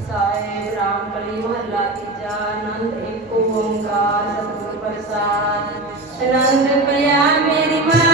ਸਾਹਿਬ ਰਾਮ ਕਲੀ ਮਹੱਲਾ ਤੀਜਾ ਆਨੰਦ ਏਕ ਓੰਕਾਰ ਸਤਿਗੁਰ ਪ੍ਰਸਾਦ ਆਨੰਦ ਪਿਆ ਮੇਰੀ ਮਾਂ